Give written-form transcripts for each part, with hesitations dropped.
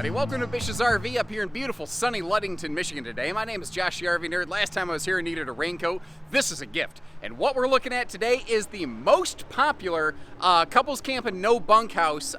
everybody. Welcome to Bish's RV up here in beautiful sunny Ludington, Michigan today. My name is Josh the RV Nerd. Last time I was here I needed a raincoat. This is a gift. And what we're looking at today is the most popular couples camp and no bunkhouse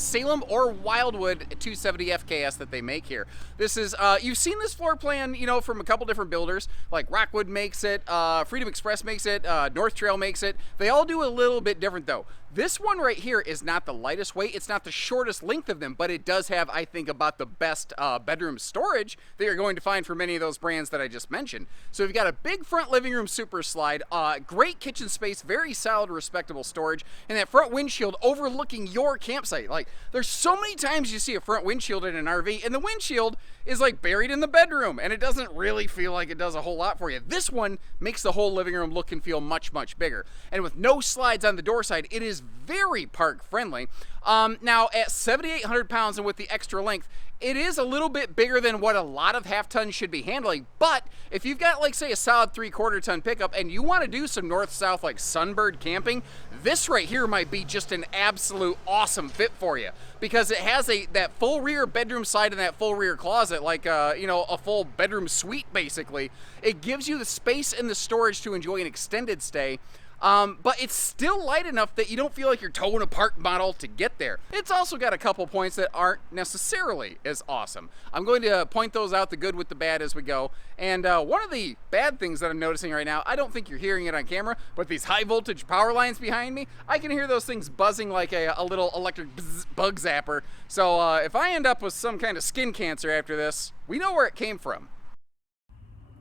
Salem or Wildwood 270 FKS that they make here. This is, you've seen this floor plan, you know, from a couple different builders, like Rockwood makes it, Freedom Express makes it, North Trail makes it. They all do a little bit different though. This one right here is not the lightest weight, it's not the shortest length of them, but it does have, I think, about the best bedroom storage that you're going to find for many of those brands that I just mentioned. So you've got a big front living room super slide, great kitchen space, very solid, respectable storage, and that front windshield overlooking your campsite. Like, there's so many times you see a front windshield in an RV, and the windshield is like buried in the bedroom, and it doesn't really feel like it does a whole lot for you. This one makes the whole living room look and feel much, much bigger. And with no slides on the door side, it is very park friendly. Now at 7,800 pounds and with the extra length, it is a little bit bigger than what a lot of half tons should be handling, but if you've got, like, say, a solid 3/4 ton pickup and you want to do some north-south, like, sunbird camping, this right here might be just an absolute awesome fit for you, because it has that full rear bedroom side and that full rear closet, like, you know, a full bedroom suite, basically. It gives you the space and the storage to enjoy an extended stay. But it's still light enough that you don't feel like you're towing a park model to get there. It's also got a couple points that aren't necessarily as awesome. I'm going to point those out, the good with the bad, as we go. And one of the bad things that I'm noticing right now, I don't think you're hearing it on camera, but these high voltage power lines behind me, I can hear those things buzzing like a little electric bug zapper. So if I end up with some kind of skin cancer after this, we know where it came from.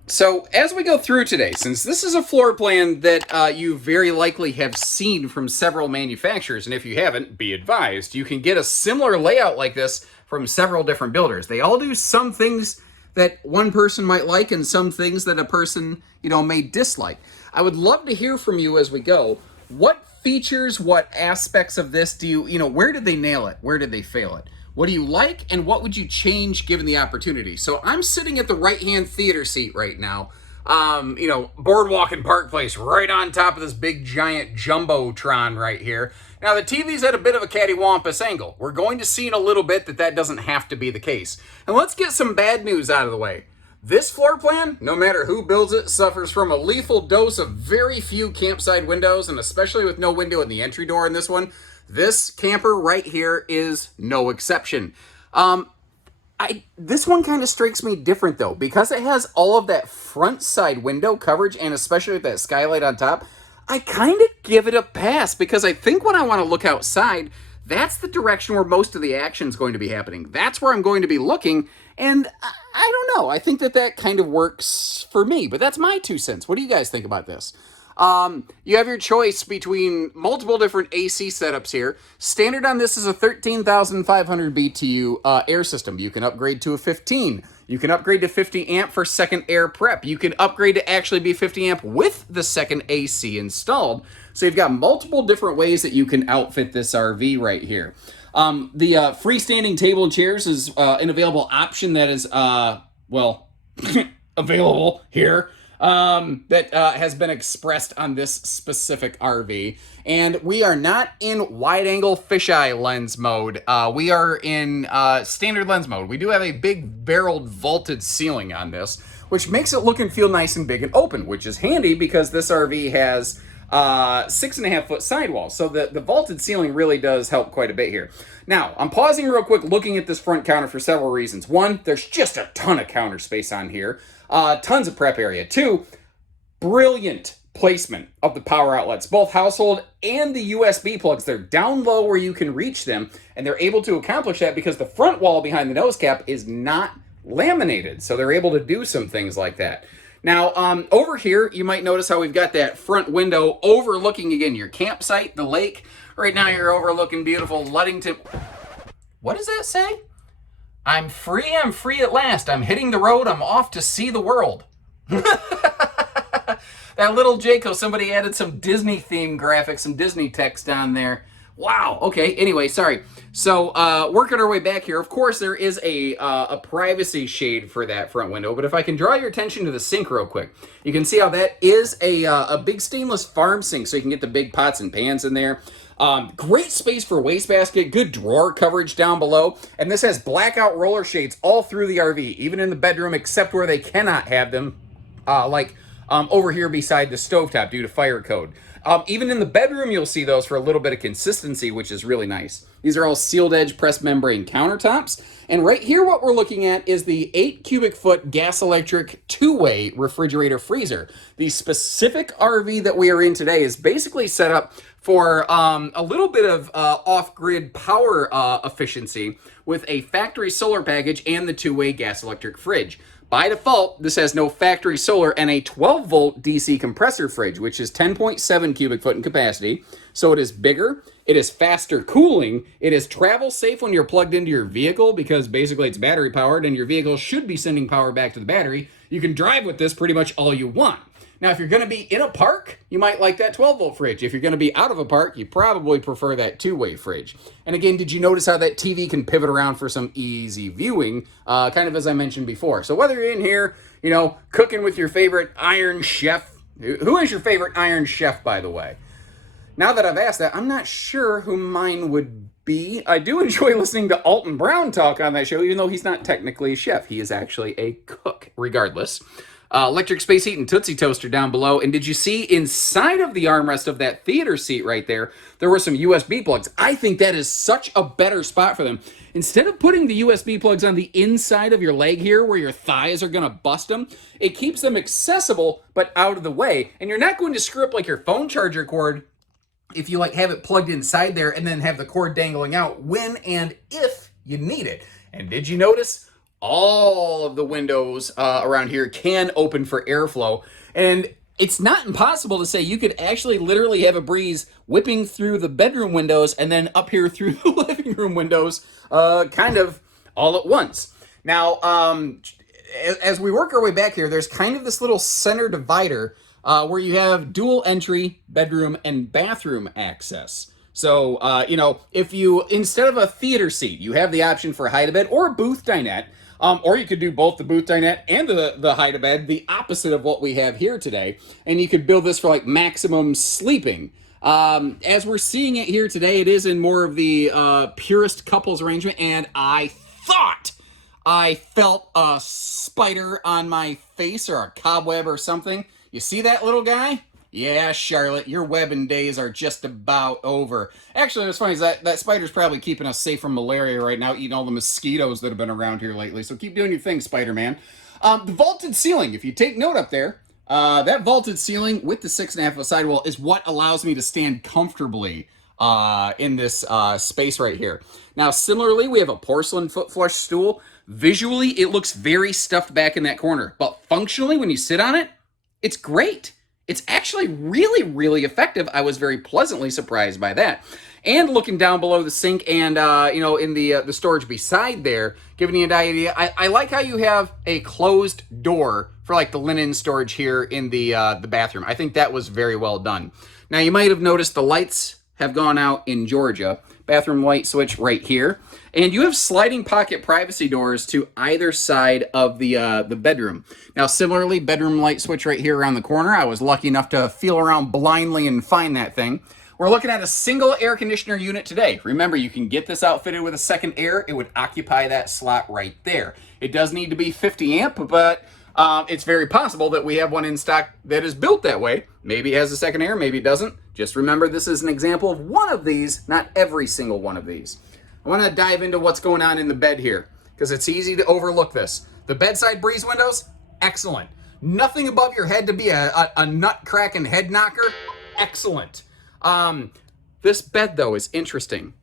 So as we go through today, since this is a floor plan that you very likely have seen from several manufacturers, and if you haven't, be advised, you can get a similar layout like this from several different builders. They all do some things that one person might like and some things that a person, you know, may dislike. I would love to hear from you as we go. What features, what aspects of this do you know, where did they nail it? Where did they fail it? What do you like, and what would you change given the opportunity? So I'm sitting at the right-hand theater seat right now. You know, Boardwalk and Park Place, right on top of this big giant jumbotron right here. Now the TV's at a bit of a cattywampus angle. We're going to see in a little bit that that doesn't have to be the case. And let's get some bad news out of the way. This floor plan, no matter who builds it, suffers from a lethal dose of very few campsite windows, and especially with no window in the entry door in this one. This camper right here is no exception. This one kind of strikes me different though, because it has all of that front side window coverage, and especially with that skylight on top, I kind of give it a pass, because I think when I want to look outside, that's the direction where most of the action is going to be happening. That's where I'm going to be looking, and I don't know. I think that that kind of works for me, but that's my 2 cents. What do you guys think about this? You have your choice between multiple different AC setups here. Standard on this is a 13,500 BTU air system. You can upgrade to a 15. You can upgrade to 50 amp for second air prep. You can upgrade to actually be 50 amp with the second AC installed. So you've got multiple different ways that you can outfit this RV right here. The freestanding table and chairs is an available option that is, well, available here. That has been expressed on this specific RV. And we are not in wide-angle fisheye lens mode. We are in standard lens mode. We do have a big barreled vaulted ceiling on this, which makes it look and feel nice and big and open, which is handy because this RV has 6.5 foot sidewalls. So the vaulted ceiling really does help quite a bit here. Now, I'm pausing real quick looking at this front counter for several reasons. One, there's just a ton of counter space on here. Tons of prep area. Two, brilliant placement of the power outlets, both household and the USB plugs. They're down low where you can reach them, and they're able to accomplish that because the front wall behind the nose cap is not laminated. So they're able to do some things like that. Now, over here, you might notice how we've got that front window overlooking, again, your campsite, the lake. Right now, you're overlooking beautiful Ludington. What does that say? I'm free at last. I'm hitting the road. I'm off to see the world. That little Jayco, somebody added some Disney themed graphics, some Disney text on there. Wow. Okay. Anyway, sorry. So working our way back here, of course, there is a privacy shade for that front window. But if I can draw your attention to the sink real quick, you can see how that is a big stainless farm sink. So you can get the big pots and pans in there. Great space for wastebasket, good drawer coverage down below, and this has blackout roller shades all through the RV, even in the bedroom, except where they cannot have them, over here beside the stovetop due to fire code. Even in the bedroom, you'll see those for a little bit of consistency, which is really nice. These are all sealed edge press membrane countertops. And right here, what we're looking at is the 8 cubic foot gas electric two-way refrigerator freezer. The specific RV that we are in today is basically set up for a little bit of off-grid power efficiency with a factory solar package and the two-way gas electric fridge. By default, this has no factory solar and a 12-volt DC compressor fridge, which is 10.7 cubic foot in capacity. So it is bigger, it is faster cooling, it is travel safe when you're plugged into your vehicle because basically it's battery powered and your vehicle should be sending power back to the battery. You can drive with this pretty much all you want. Now, if you're going to be in a park, you might like that 12-volt fridge. If you're going to be out of a park, you probably prefer that two-way fridge. And again, did you notice how that TV can pivot around for some easy viewing, kind of as I mentioned before? So whether you're in here, cooking with your favorite Iron Chef, who is your favorite Iron Chef, by the way? Now that I've asked that, I'm not sure who mine would be. I do enjoy listening to Alton Brown talk on that show, even though he's not technically a chef. He is actually a cook, regardless. Electric space heat and Tootsie Toaster down below. And did you see inside of the armrest of that theater seat right there, there were some USB plugs. I think that is such a better spot for them. Instead of putting the USB plugs on the inside of your leg here where your thighs are going to bust them, it keeps them accessible but out of the way. And you're not going to screw up like your phone charger cord if you have it plugged inside there and then have the cord dangling out when and if you need it. And did you notice all of the windows around here can open for airflow? And it's not impossible to say you could actually literally have a breeze whipping through the bedroom windows and then up here through the living room windows kind of all at once. Now, as we work our way back here, there's kind of this little center divider where you have dual entry bedroom and bathroom access. So, if you, instead of a theater seat, you have the option for a hide-a-bed or a booth dinette, or you could do both the booth dinette and the hide-a-bed, the opposite of what we have here today, and you could build this for maximum sleeping. As we're seeing it here today, it is in more of the purest couples arrangement, and I thought I felt a spider on my face or a cobweb or something. You see that little guy? Yeah, Charlotte, your webbing days are just about over. Actually, what's funny is that spider's probably keeping us safe from malaria right now, eating all the mosquitoes that have been around here lately. So keep doing your thing, Spider-Man. The vaulted ceiling, if you take note up there, that vaulted ceiling with the 6.5 foot sidewall is what allows me to stand comfortably in this space right here. Now, similarly, we have a porcelain foot flush stool. Visually, it looks very stuffed back in that corner, but functionally, when you sit on it, it's great. It's actually really, really effective. I was very pleasantly surprised by that. And looking down below the sink and, in the storage beside there, giving you an idea, I like how you have a closed door for the linen storage here in the bathroom. I think that was very well done. Now, you might have noticed the lights have gone out in Georgia. Bathroom light switch right here. And you have sliding pocket privacy doors to either side of the bedroom. Now, similarly, bedroom light switch right here around the corner. I was lucky enough to feel around blindly and find that thing. We're looking at a single air conditioner unit today. Remember, you can get this outfitted with a second air. It would occupy that slot right there. It does need to be 50 amp, but it's very possible that we have one in stock that is built that way. Maybe it has a second air, maybe it doesn't. Just remember, this is an example of one of these, not every single one of these. I want to dive into what's going on in the bed here, because it's easy to overlook this. The bedside breeze windows, excellent. Nothing above your head to be a nut-cracking head knocker, excellent. This bed, though, is interesting.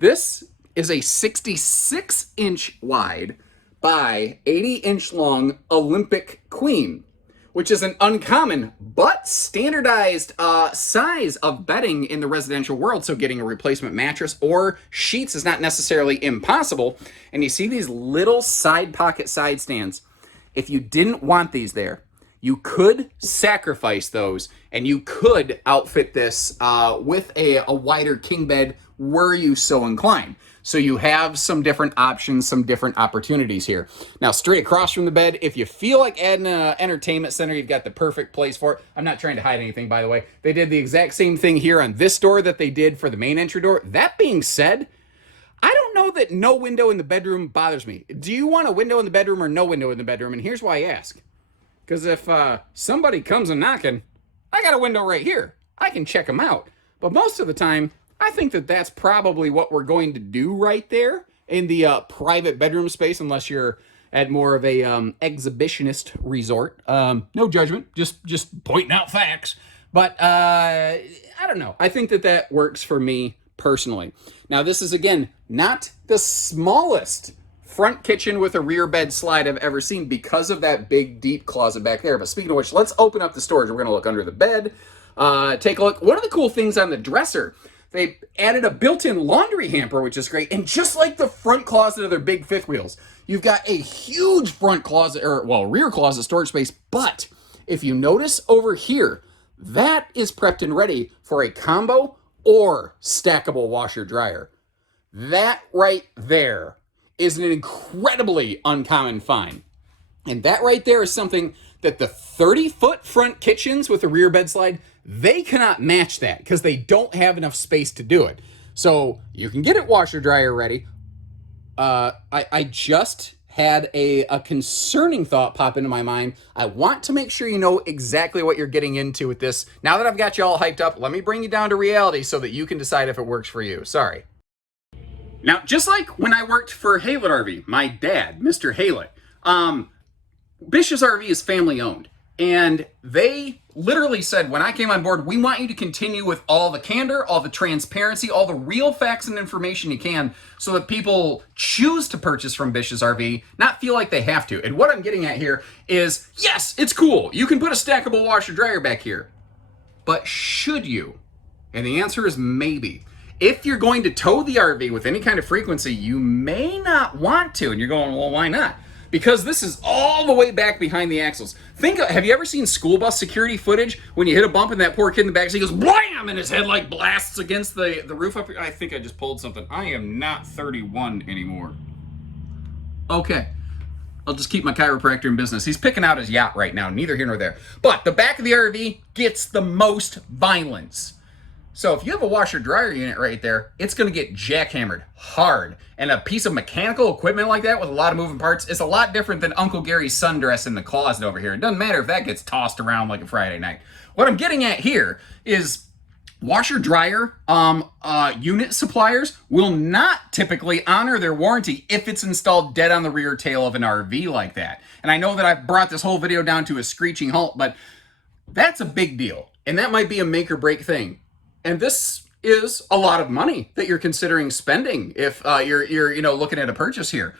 This is a 66-inch wide by 80-inch long Olympic queen, which is an uncommon but standardized size of bedding in the residential world. So getting a replacement mattress or sheets is not necessarily impossible. And you see these little side pocket side stands. If you didn't want these there, you could sacrifice those, and you could outfit this with a wider king bed were you so inclined. So you have some different options, some different opportunities here. Now, straight across from the bed, if you feel like adding an entertainment center, you've got the perfect place for it. I'm not trying to hide anything, by the way. They did the exact same thing here on this door that they did for the main entry door. That being said, I don't know that no window in the bedroom bothers me. Do you want a window in the bedroom or no window in the bedroom? And here's why I ask. Because if somebody comes a knocking, I got a window right here. I can check them out. But most of the time, I think that that's probably what we're going to do right there in the private bedroom space, unless you're at more of a exhibitionist resort. No judgment, just pointing out facts. But I don't know. I think that that works for me personally. Now, this is, again, not the smallest front kitchen with a rear bed slide I've ever seen because of that big, deep closet back there. But speaking of which, let's open up the storage. We're going to look under the bed, take a look. One of the cool things on the dresser, they added a built-in laundry hamper, which is great. And just like the front closet of their big fifth wheels, you've got a huge front closet, or, well, rear closet storage space. But if you notice over here, that is prepped and ready for a combo or stackable washer dryer. That right there is an incredibly uncommon find. And that right there is something that the 30-foot front kitchens with a rear bed slide, they cannot match that because they don't have enough space to do it. So you can get it washer dryer ready. I just had a concerning thought pop into my mind. I want to make sure you know exactly what you're getting into with this. Now that I've got you all hyped up, let me bring you down to reality so that you can decide if it works for you. Sorry. Now, just like when I worked for Haylett RV, my dad, Mr. Haylett, Bish's RV is family owned. And they literally said, when I came on board, we want you to continue with all the candor, all the transparency, all the real facts and information you can so that people choose to purchase from Bish's RV, not feel like they have to. And what I'm getting at here is, yes, it's cool. You can put a stackable washer dryer back here. But should you? And the answer is maybe. If you're going to tow the RV with any kind of frequency, you may not want to. And you're going, well, why not? Because this is all the way back behind the axles. Have you ever seen school bus security footage when you hit a bump and that poor kid in the back seat goes blam and his head like blasts against the roof up here? I think I just pulled something. I am not 31 anymore. Okay. I'll just keep my chiropractor in business. He's picking out his yacht right now, neither here nor there. But the back of the RV gets the most violence. So if you have a washer dryer unit right there, it's going to get jackhammered hard. And a piece of mechanical equipment like that with a lot of moving parts is a lot different than Uncle Gary's sundress in the closet over here. It doesn't matter if that gets tossed around like a Friday night. What I'm getting at here is washer dryer unit suppliers will not typically honor their warranty if it's installed dead on the rear tail of an RV like that. And I know that I've brought this whole video down to a screeching halt, but that's a big deal. And that might be a make or break thing. And this is a lot of money that you're considering spending if you're looking at a purchase here.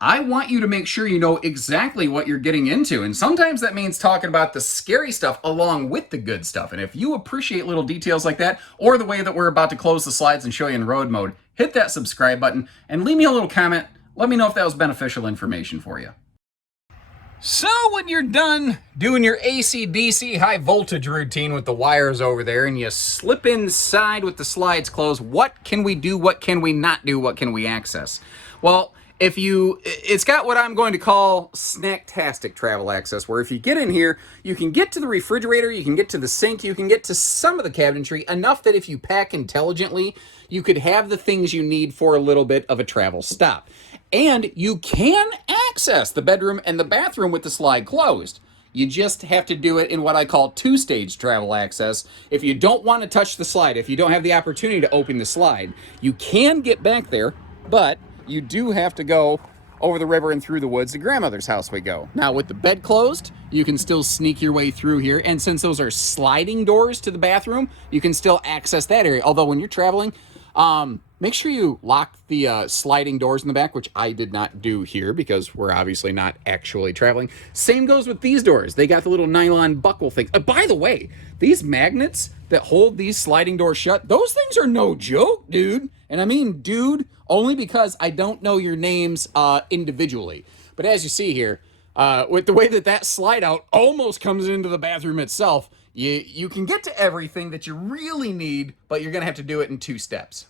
I want you to make sure you know exactly what you're getting into. And sometimes that means talking about the scary stuff along with the good stuff. And if you appreciate little details like that, or the way that we're about to close the slides and show you in road mode, hit that subscribe button and leave me a little comment. Let me know if that was beneficial information for you. So when you're done doing your AC/DC high voltage routine with the wires over there and you slip inside with the slides closed, what can we do? What can we not do? What can we access? Well, it's got what I'm going to call snacktastic travel access, where if you get in here, you can get to the refrigerator, you can get to the sink, you can get to some of the cabinetry, enough that if you pack intelligently, you could have the things you need for a little bit of a travel stop. And you can access the bedroom and the bathroom with the slide closed. You just have to do it in what I call two-stage travel access. If you don't want to touch the slide, if you don't have the opportunity to open the slide, you can get back there, but you do have to go over the river and through the woods to grandmother's house we go. Now, with the bed closed, you can still sneak your way through here. And since those are sliding doors to the bathroom, you can still access that area. Although when you're traveling, make sure you lock the sliding doors in the back, which I did not do here because we're obviously not actually traveling. Same goes with these doors. They got the little nylon buckle thing. By the way, these magnets that hold these sliding doors shut, those things are no joke, dude. And I mean, dude, only because I don't know your names individually. But as you see here, With the way that that slide out almost comes into the bathroom itself, you can get to everything that you really need, but you're going to have to do it in 2 steps.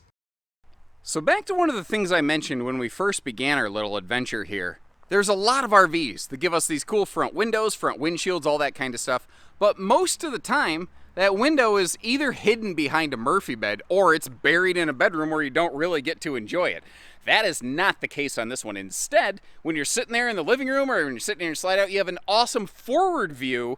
So back to one of the things I mentioned when we first began our little adventure here. There's a lot of RVs that give us these cool front windows, front windshields, all that kind of stuff. But most of the time, that window is either hidden behind a Murphy bed or it's buried in a bedroom where you don't really get to enjoy it. That is not the case on this one. Instead, when you're sitting there in the living room or when you're sitting in your slide out, you have an awesome forward view,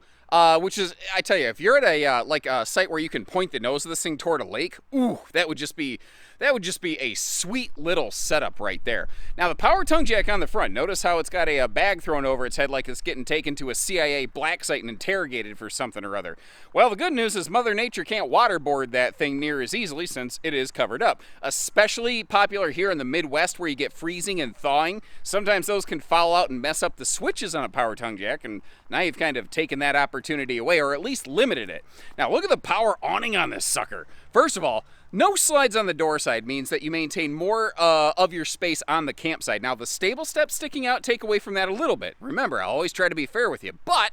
which is, I tell you, if you're at a site where you can point the nose of this thing toward a lake, ooh, that would just be a sweet little setup right there. Now the power tongue jack on the front, notice how it's got a bag thrown over its head like it's getting taken to a CIA black site and interrogated for something or other. Well, the good news is Mother Nature can't waterboard that thing near as easily since it is covered up. Especially popular here in the Midwest where you get freezing and thawing. Sometimes those can foul out and mess up the switches on a power tongue jack, and now you've kind of taken that opportunity away, or at least limited it. Now look at the power awning on this sucker. First of all, no slides on the door side means that you maintain more of your space on the campsite. Now, the stable steps sticking out take away from that a little bit. Remember, I always try to be fair with you, but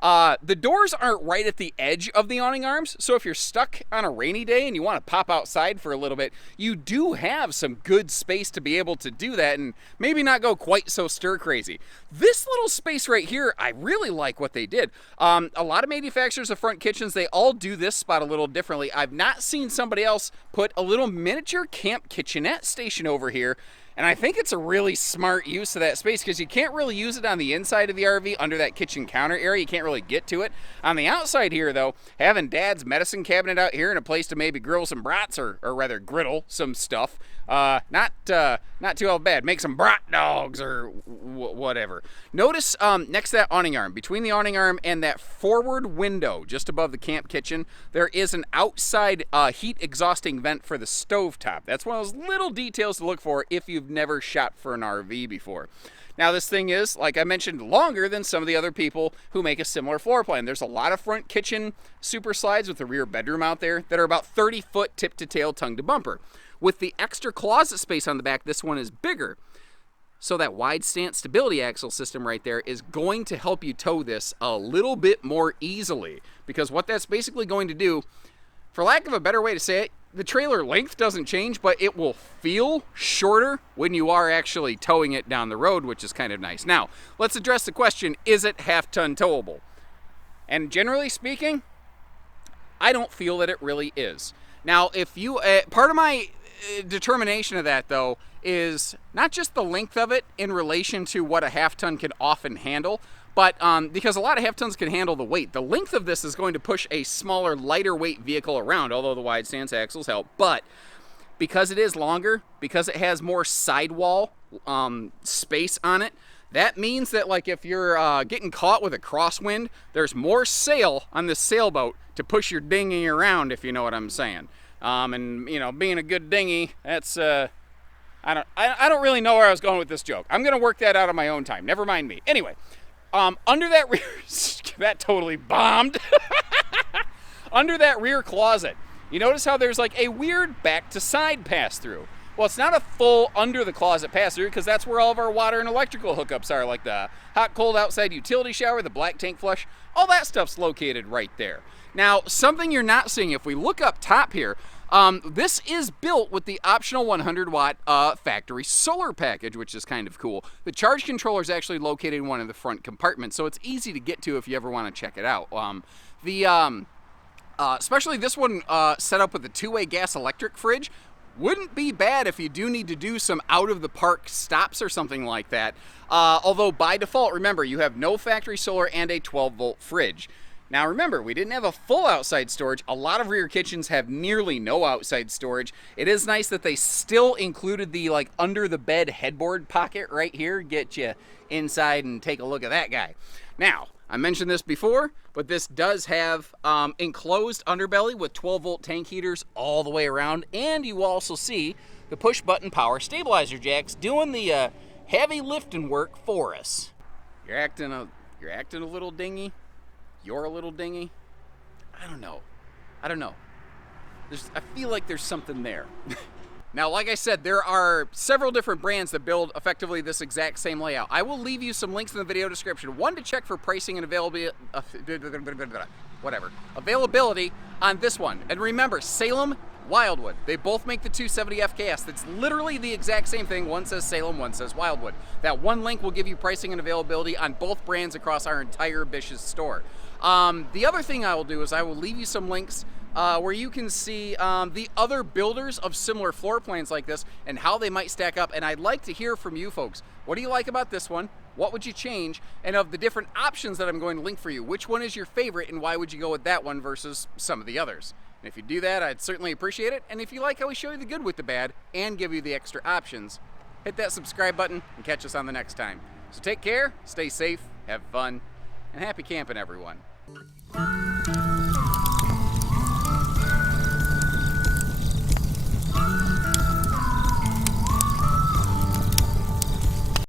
the doors aren't right at the edge of the awning arms, so if you're stuck on a rainy day and you want to pop outside for a little bit, you do have some good space to be able to do that and maybe not go quite so stir crazy. This little space right here, I really like what they did. A lot of manufacturers of front kitchens, they all do this spot a little differently. I've not seen somebody else put a little miniature camp kitchenette station over here. And I think it's a really smart use of that space because you can't really use it on the inside of the RV under that kitchen counter area. You can't really get to it. On the outside here, though, having Dad's medicine cabinet out here and a place to maybe grill some brats or rather griddle some stuff. Not too all bad. Make some brat dogs or whatever. Notice next to that awning arm, between the awning arm and that forward window just above the camp kitchen, there is an outside heat exhausting vent for the stove top. That's one of those little details to look for if you've never shot for an RV before. Now this thing is, like I mentioned, longer than some of the other people who make a similar floor plan. There's a lot of front kitchen super slides with the rear bedroom out there that are about 30 foot tip to tail, tongue to bumper. With the extra closet space on the back, this one is bigger. So that wide stance stability axle system right there is going to help you tow this a little bit more easily. Because what that's basically going to do, for lack of a better way to say it, the trailer length doesn't change, but it will feel shorter when you are actually towing it down the road, which is kind of nice. Now, let's address the question, is it half-ton towable? And generally speaking, I don't feel that it really is. Now, if you, part of my determination of that, though, is not just the length of it in relation to what a half-ton can often handle, but because a lot of half-tons can handle the weight. The length of this is going to push a smaller, lighter weight vehicle around, although the wide stance axles help. But because it is longer, because it has more sidewall space on it, that means that like if you're getting caught with a crosswind, there's more sail on this sailboat to push your dinghy around, if you know what I'm saying. And you know, being a good dinghy, that's I don't really know where I was going with this joke. I'm gonna work that out on my own time. Never mind me. Anyway. Under that rear, that totally bombed. Under that rear closet, you notice how there's like a weird back to side pass through. Well, it's not a full under the closet pass through because that's where all of our water and electrical hookups are, like the hot cold outside utility shower, the black tank flush, all that stuff's located right there. Now, something you're not seeing, if we look up top here, this is built with the optional 100 watt factory solar package, which is kind of cool. The charge controller is actually located in one of the front compartments, so it's easy to get to if you ever want to check it out. Especially this one set up with a two-way gas electric fridge. Wouldn't be bad if you do need to do some out-of-the-park stops or something like that. Although by default, remember, you have no factory solar and a 12-volt fridge. Now remember, we didn't have a full outside storage. A lot of rear kitchens have nearly no outside storage. It is nice that they still included the like under the bed headboard pocket right here. Get you inside and take a look at that guy. Now, I mentioned this before, but this does have enclosed underbelly with 12-volt tank heaters all the way around, and you also see the push-button power stabilizer jacks doing the heavy lifting work for us. You're acting a little dingy. You're a little dingy. I don't know. I feel like there's something there. Now, like I said, there are several different brands that build effectively this exact same layout. I will leave you some links in the video description. One, to check for pricing and availability on this one. And remember, Salem, Wildwood, they both make the 270 FKS. That's literally the exact same thing. One says Salem, one says Wildwood. That one link will give you pricing and availability on both brands across our entire Bish's store. The other thing I will do is I will leave you some links where you can see the other builders of similar floor plans like this and how they might stack up. And I'd like to hear from you folks. What do you like about this one? What would you change? And of the different options that I'm going to link for you, which one is your favorite and why would you go with that one versus some of the others? And if you do that, I'd certainly appreciate it. And if you like how we show you the good with the bad and give you the extra options, hit that subscribe button and catch us on the next time. So take care, stay safe, have fun, and happy camping, everyone.